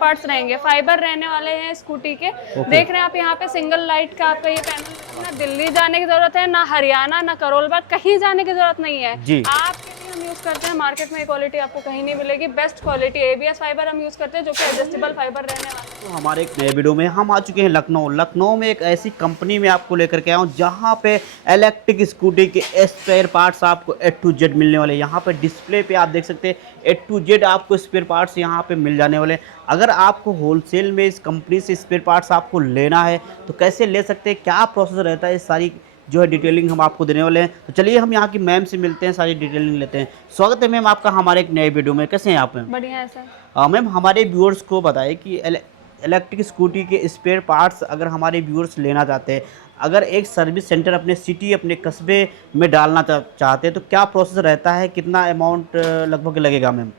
Parts रहेंगे, fibre रहने वाले हैं स्कूटी के। देख रहे हैं आप यहाँ पे सिंगल लाइट का आपका ये पैनल, ना दिल्ली जाने की जरूरत है, ना हरियाणा, ना करोल बाग, कहीं जाने की जरूरत नहीं है। आपके लिए हम यूज करते हैं, मार्केट में क्वालिटी आपको कहीं नहीं मिलेगी, बेस्ट क्वालिटी एबीएस फाइबर हम यूज करते हैं जो कि एडजस्टेबल फाइबर रहने वाला है। तो हमारे एक नए वीडियो में हम आ चुके हैं लखनऊ में एक ऐसी कंपनी में आपको लेकर के आया हूँ जहाँ पे इलेक्ट्रिक स्कूटी के स्पेयर पार्ट्स आपको A to Z मिलने वाले हैं। यहाँ पे डिस्प्ले पे आप देख सकते हैं A to Z आपको स्पेयर पार्ट्स यहाँ पे मिल जाने वाले हैं। अगर आपको होलसेल में इस कंपनी से स्पेयर पार्ट्स आपको लेना है तो कैसे ले सकते हैं, क्या प्रोसेस रहता है, इस सारी जो है डिटेलिंग हम आपको देने वाले हैं। तो चलिए हम यहाँ की मैम से मिलते हैं, सारी डिटेलिंग लेते हैं। स्वागत है मैम आपका हमारे एक नए वीडियो में। कैसे हैं आप मैम? बढ़िया है सर। मैम हमारे व्यूअर्स को बताएं कि इलेक्ट्रिक स्कूटी के स्पेयर पार्ट्स अगर हमारे व्यूअर्स लेना चाहते हैं, अगर एक सर्विस सेंटर अपने सिटी अपने कस्बे में डालना चाहते हैं तो क्या प्रोसेस रहता है, कितना अमाउंट लगभग लगेगा मैम?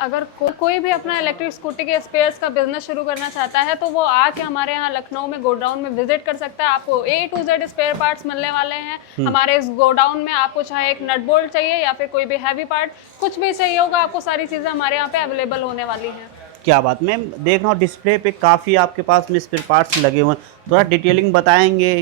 अगर कोई भी अपना इलेक्ट्रिक स्कूटी के स्पेयर्स का बिजनेस शुरू करना चाहता है तो वो आके हमारे यहाँ लखनऊ में गोडाउन में विजिट कर सकता है। आपको A to Z spare parts मिलने वाले हैं हमारे इस गोडाउन में। आपको चाहे एक नट बोल्ट चाहिए या फिर कोई भी हैवी पार्ट, कुछ भी चाहिए होगा, आपको सारी चीज़ें हमारे यहाँ पे अवेलेबल होने वाली हैं। क्या बात मैम, देख रहा हूँ डिस्प्ले पे काफ़ी आपके पास में स्पेयर पार्ट्स लगे हुए हैं, थोड़ा डिटेलिंग बताएंगे?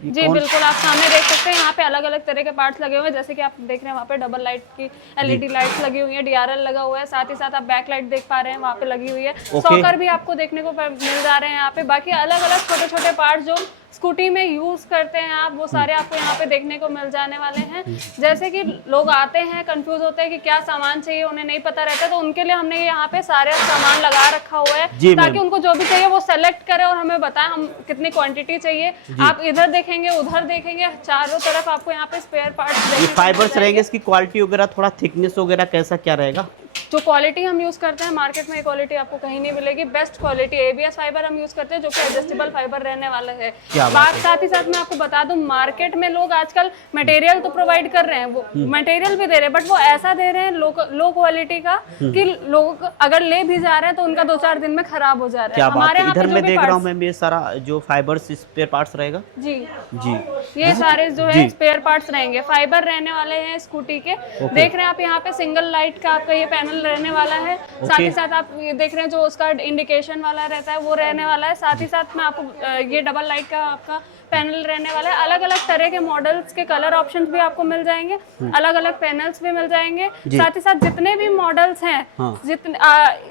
जी बिल्कुल, आप सामने देख सकते हैं यहाँ पे अलग अलग तरह के पार्ट्स लगे हुए हैं। जैसे कि आप देख रहे हैं वहाँ पे डबल लाइट की LED लाइट्स लगी हुई है, DRL लगा हुआ है, साथ ही साथ आप बैक लाइट देख पा रहे हैं वहाँ पे लगी हुई है। सॉकर भी आपको देखने को मिल जा रहे हैं यहाँ पे। बाकी अलग अलग छोटे छोटे पार्ट्स जो स्कूटी में यूज करते हैं आप, वो सारे आपको यहाँ पे देखने को मिल जाने वाले हैं। जैसे कि लोग आते हैं कंफ्यूज होते हैं कि क्या सामान चाहिए, उन्हें नहीं पता रहता, तो उनके लिए हमने यहाँ पे सारे सामान लगा रखा हुआ है ताकि उनको जो भी चाहिए वो सेलेक्ट करें और हमें बताएं हम कितनी क्वांटिटी चाहिए। आप इधर देखेंगे, उधर देखेंगे, चारों तरफ आपको यहाँ पे स्पेयर पार्ट्स। ये फाइबर्स रहेंगे, इसकी क्वालिटी वगैरह थोड़ा थिकनेस वगैरह कैसा क्या रहेगा? जो क्वालिटी हम यूज करते हैं मार्केट में क्वालिटी आपको कहीं नहीं मिलेगी, बेस्ट क्वालिटी एबीएस फाइबर हम यूज करते हैं जो कि एडजस्टेबल फाइबर रहने वाला है। बात साथ ही साथ मैं आपको बता दूं, मार्केट में लोग आजकल मटेरियल तो प्रोवाइड कर रहे हैं, वो मटेरियल भी दे रहे हैं, बट वो ऐसा दे रहे हैं लो क्वालिटी का कि लोग अगर ले भी जा रहे हैं तो उनका 2-4 दिन में खराब हो जा रहा है। हमारे इधर मैं देख रहा हूँ मैम ये सारा जो फाइबर्स स्पेयर पार्ट्स रहेगा। जी जी, ये सारे जो है स्पेयर पार्ट्स रहेंगे, फाइबर रहने वाले हैं स्कूटी के। देख रहे हैं आप यहाँ पे सिंगल लाइट का आपका ये पैनल रहने वाला है। साथ ही साथ आप ये देख रहे हैं जो उसका इंडिकेशन वाला रहता है वो रहने वाला है। साथ ही साथ में आपको ये डबल लाइट का आपका पैनल रहने वाला है। अलग अलग तरह के मॉडल्स के कलर ऑप्शंस भी आपको मिल जाएंगे, अलग अलग पैनल्स भी मिल जाएंगे। साथ ही साथ जितने भी मॉडल्स हैं, जितने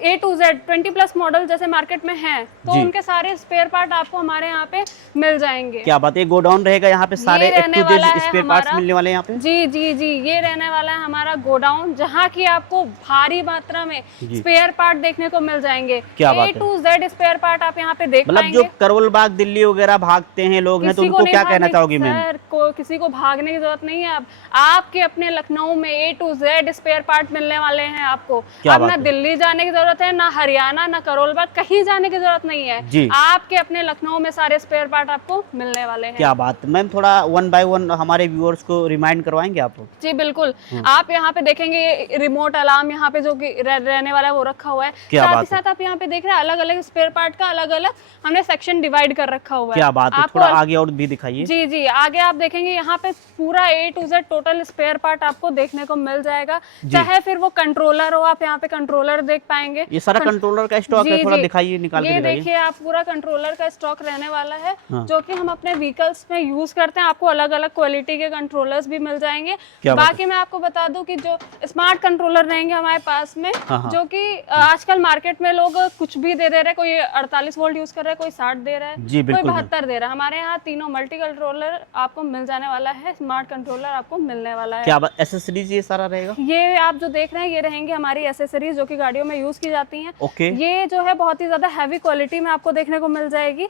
A to Z 20+ मॉडल जैसे मार्केट में हैं, तो उनके सारे स्पेयर पार्ट आपको हमारे यहाँ पे मिल जाएंगे। क्या बात है, गोडाउन रहेगा यहाँ पे, सारे A to Z spare parts मिलने वाले हैं यहाँ पे? जी जी जी, ये रहने वाला है हमारा गोडाउन जहाँ की आपको भारी मात्रा में स्पेयर पार्ट देखने को मिल जाएंगे। A to Z spare part आप यहाँ पे देख पाएंगे। मतलब जो करोल बाग दिल्ली वगैरह भागते हैं लोग हैं तो उनको क्या कहना चाहोगी मैम? सर किसी को भागने की जरूरत नहीं है। अब आपके अपने लखनऊ में A to Z spare part मिलने वाले हैं आपको। अब ना दिल्ली जाने की जरूरत है, ना हरियाणा, ना करोल बाग, कहीं जाने की जरूरत नहीं है। आपके अपने लखनऊ में सारे स्पेयर पार्ट आपको मिलने वाले हैं। क्या बात मैम, थोड़ा 1 by 1 हमारे व्यूअर्स को रिमाइंड करवाएंगे आप? जी बिल्कुल, आप यहाँ पे देखेंगे रिमोट अलार्म यहाँ पे जो कि रहने वाला है वो रखा हुआ है। साथ ही साथ आप यहाँ पे देख रहे हैं अलग अलग स्पेयर पार्ट का अलग अलग हमने सेक्शन डिवाइड कर रखा हुआ है। क्या बात है, थोड़ा आगे और भी दिखाइए। जी जी, आगे आप देखेंगे यहाँ पे पूरा A to Z total spare part आपको देखने को मिल जाएगा। चाहे फिर वो कंट्रोलर हो, आप यहाँ पे कंट्रोलर देख पाएंगे। ये सारा कंट्रोलर का स्टॉक है, थोड़ा दिखाइए, निकाल के दिखाइए। ये देखिए आप पूरा कंट्रोलर का स्टॉक रहने वाला है जो कि हम अपने व्हीकल्स में यूज करते हैं। आपको अलग अलग क्वालिटी के कंट्रोलर्स भी मिल जाएंगे। बाकी मैं आपको बता दूं कि जो स्मार्ट कंट्रोलर रहेंगे हमारे पास में, जो कि आजकल मार्केट में लोग कुछ भी दे रहे हैं, कोई 48 वोल्ट यूज कर रहा है, कोई 60 दे रहा है, कोई 72 दे रहा है। हमारे यहाँ तीनों मल्टी कंट्रोलर आपको मिल जाने वाला है, स्मार्ट कंट्रोलर आपको मिलने वाला है। क्या बात, एसेसरीज ये सारा रहेगा? ये आप जो देख रहे हैं ये रहेंगे हमारी एसेसरीज जो कि गाड़ियों में यूज की जाती हैं। ये जो है बहुत ही ज्यादा हैवी क्वालिटी में आपको देखने को मिल जाएगी।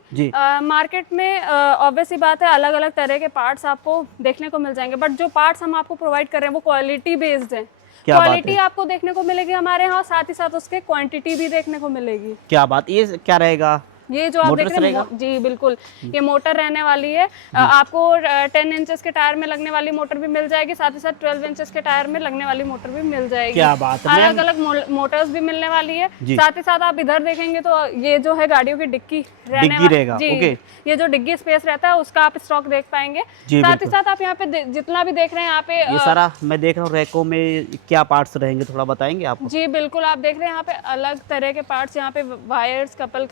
मार्केट में ऑब्वियस सी बात है अलग अलग तरह के पार्ट्स आपको देखने को मिल जाएंगे, बट जो पार्ट्स हम आपको प्रोवाइड कर रहे हैं वो क्वालिटी बेस्ड है। क्वालिटी आपको देखने को मिलेगी हमारे यहाँ, साथ ही साथ उसके क्वांटिटी भी देखने को मिलेगी। क्या बात, ये क्या रहेगा? ये जो आप देख मोटर रहे हैं जी बिल्कुल, ये मोटर रहने वाली है। आपको 10 इंचेस के टायर में लगने वाली मोटर भी मिल जाएगी, साथ ही साथ 12 इंचेस के टायर में लगने वाली मोटर भी मिल जाएगी। क्या बात है, अलग अलग मोटर्स भी मिलने वाली है। साथ ही साथ आप इधर देखेंगे तो ये जो है गाड़ियों की डिक्की रहेगा जी, ओके। ये जो डिग्गी स्पेस रहता है उसका आप स्टॉक देख पाएंगे। साथ ही साथ आप यहाँ पे जितना भी देख रहे हैं यहाँ पे ये सारा मैं देख रहा हूँ रैकों में क्या पार्ट्स रहेंगे, थोड़ा बताएंगे आप? जी बिल्कुल, आप देख रहे हैं यहाँ पे अलग तरह के पार्ट्स, यहाँ पे वायर्स कपल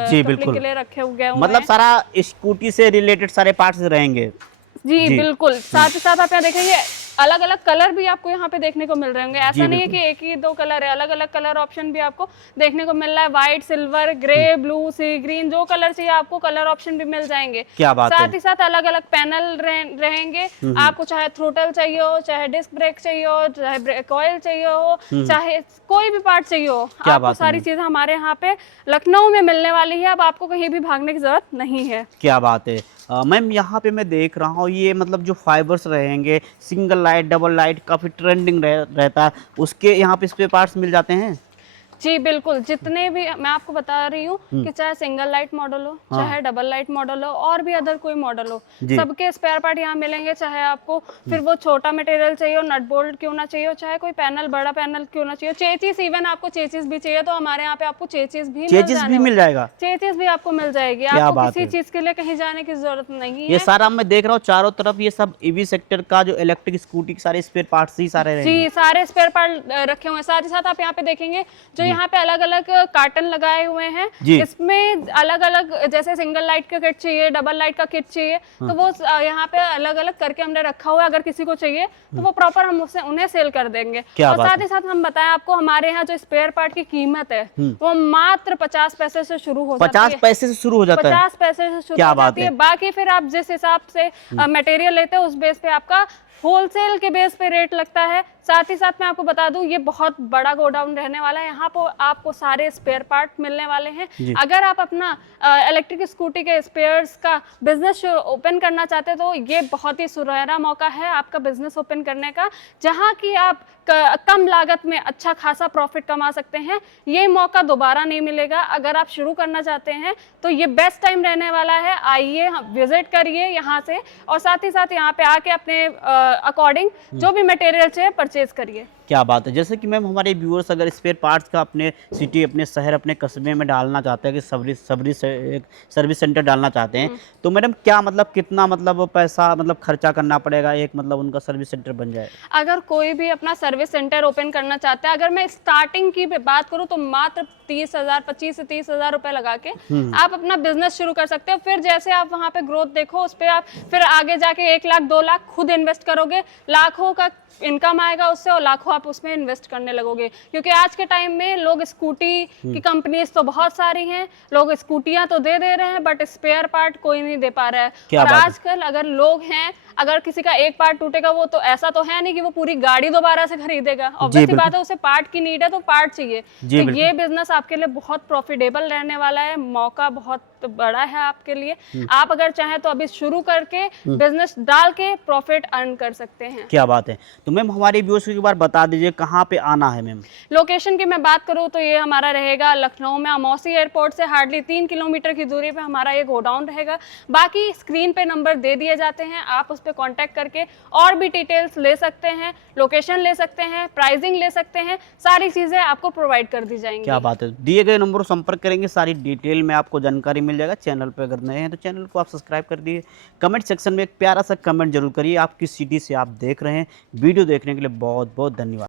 जी बिल्कुल के लिए रखे हुए मतलब सारा स्कूटी से रिलेटेड सारे पार्ट्स रहेंगे। जी बिल्कुल। साथ ही साथ आप यहाँ देखेंगे अलग अलग कलर भी आपको यहाँ पे देखने को मिल रहे होंगे। ऐसा नहीं है कि एक ही दो कलर है, अलग अलग कलर ऑप्शन भी आपको देखने को मिल रहा है। व्हाइट, सिल्वर, ग्रे, ब्लू, सी ग्रीन, जो कलर चाहिए आपको कलर ऑप्शन भी मिल जाएंगे। क्या बात साथ ही साथ अलग अलग पैनल रहेंगे। आपको चाहे थ्रोटल चाहिए हो, चाहे डिस्क ब्रेक चाहिए हो, चाहे ब्रेक ऑयल चाहिए हो, चाहे कोई भी पार्ट चाहिए हो, आपको सारी चीजें हमारे यहाँ पे लखनऊ में मिलने वाली है। अब आपको कहीं भी भागने की जरूरत नहीं है। क्या बात है मैम, यहाँ पे मैं देख रहा हूँ ये मतलब जो फाइबर्स रहेंगे, सिंगल लाइट, डबल लाइट, काफ़ी ट्रेंडिंग रहता है, उसके यहाँ पे स्पेयर पार्ट्स मिल जाते हैं। जी बिल्कुल, जितने भी मैं आपको बता रही हूँ कि चाहे सिंगल लाइट मॉडल हो, चाहे डबल लाइट मॉडल हो, और भी अदर कोई मॉडल हो, सबके स्पेयर पार्ट यहाँ मिलेंगे। चाहे आपको फिर वो छोटा मटेरियल चाहिए हो, नट बोल्ट क्यों ना चाहिए हो, चाहे कोई पैनल बड़ा पैनल क्यों ना चाहिए, चेचिस, इवन आपको चेचिस भी चाहिए तो हमारे यहाँ पे आपको चेचिस भी मिल जाएगा। चेचिस भी आपको मिल जाएगी। आपको किसी चीज के लिए कहीं जाने की जरूरत नहीं है। ये सारा मैं देख रहा हूँ चारों तरफ, ये सब ईवी सेक्टर का जो इलेक्ट्रिक स्कूटी के सारे स्पेयर पार्ट्स ही सारे रहेंगे। जी, सारे स्पेयर पार्ट रखे हुए हैं। साथ ही साथ आप यहाँ पे देखेंगे जो यहाँ पे अलग अलग कार्टन लगाए हुए हैं, इसमें अलग अलग, जैसे सिंगल लाइट का किट चाहिए, डबल लाइट का किट चाहिए, तो वो यहाँ पे अलग अलग करके हमने रखा हुआ है। अगर किसी को चाहिए तो वो प्रॉपर हम उन्हें सेल कर देंगे। और साथ ही साथ हम बताएं आपको, हमारे यहाँ जो स्पेयर पार्ट की कीमत है वो मात्र 50 पैसे से शुरू हो जाती है। 50 पैसे से शुरू हो जाता है? 50 पैसे से शुरू हो जाती है। बाकी फिर आप जिस हिसाब से मटेरियल लेते हैं उस बेस पे आपका होलसेल के बेस पे रेट लगता है। साथ ही साथ मैं आपको बता दूं, ये बहुत बड़ा गोडाउन रहने वाला है। यहाँ पर आपको सारे स्पेयर पार्ट मिलने वाले हैं। अगर आप अपना इलेक्ट्रिक स्कूटी के स्पेयर्स का बिजनेस ओपन करना चाहते हैं तो ये बहुत ही सुनहरा मौका है आपका बिजनेस ओपन करने का, जहाँ की आप कम लागत में अच्छा खासा प्रॉफिट कमा सकते हैं। ये मौका दोबारा नहीं मिलेगा। अगर आप शुरू करना चाहते हैं तो ये बेस्ट टाइम रहने वाला है। आइए, विजिट करिए यहाँ से, और साथ ही साथ यहाँ पे आके अपने अकॉर्डिंग जो भी मटेरियल चाहिए परचेज करिए। क्या बात है। जैसे कि मैम हमारे व्यूअर्स अगर स्पेयर पार्ट्स का अपने सिटी, अपने शहर, अपने कस्बे में डालना चाहते हैं, कि सर्विस सेंटर डालना चाहते हैं, तो मैडम क्या मतलब कितना मतलब पैसा मतलब खर्चा करना पड़ेगा एक मतलब उनका सर्विस सेंटर बन जाए? अगर कोई भी अपना सर्विस सेंटर ओपन करना चाहता है, अगर मैं स्टार्टिंग की बात करूं तो मात्र 30,000, 25 से 30,000 रुपए लगा के आप अपना बिजनेस शुरू कर सकते हो। फिर जैसे आप वहां पे ग्रोथ देखो, उस पर आप फिर आगे जाके 1 लाख 2 लाख खुद इन्वेस्ट करोगे, लाखों का इनकम आएगा उससे, और लाखों आप उसमें इन्वेस्ट करने लगोगे। क्योंकि आज के टाइम में लोग स्कूटी की कंपनीज तो बहुत सारी हैं, लोग स्कूटियां तो दे रहे हैं बट स्पेयर पार्ट कोई नहीं दे पा रहा है। और आजकल अगर लोग हैं, अगर किसी का एक पार्ट टूटेगा, वो तो ऐसा तो है नहीं कि वो पूरी गाड़ी दोबारा से खरीदेगा। ऑब्वियसली बात है, उसे पार्ट की नीड है तो पार्ट चाहिए। तो ये बिजनेस आपके लिए बहुत प्रॉफिटेबल रहने वाला है। मौका बहुत बड़ा है आपके लिए। आप अगर चाहें तो अभी शुरू करके बिजनेस डाल के प्रॉफिट अर्न कर सकते हैं। क्या बात है। तो मैम हमारे व्यूअर्स को एक बार बता दीजिए कहाँ पे आना है मैम? लोकेशन की मैं बात करूँ तो ये हमारा रहेगा लखनऊ में अमौसी एयरपोर्ट से हार्डली 3 किलोमीटर की दूरी पे हमारा ये गोडाउन रहेगा। बाकी स्क्रीन पे नंबर दे दिए जाते हैं, आप उस पर कॉन्टैक्ट करके और भी डिटेल्स ले सकते हैं, लोकेशन ले सकते हैं, प्राइसिंग ले सकते हैं, सारी चीज़ें आपको प्रोवाइड कर दी जाएंगी। क्या बात है। दिए गए नंबर संपर्क करेंगे, सारी डिटेल में आपको जानकारी मिल जाएगा। चैनल पे अगर नए हैं तो चैनल को आप सब्सक्राइब कर दिए। कमेंट सेक्शन में एक प्यारा सा कमेंट जरूर करिए आप किस सिटी से आप देख रहे हैं। वीडियो देखने के लिए बहुत बहुत धन्यवाद।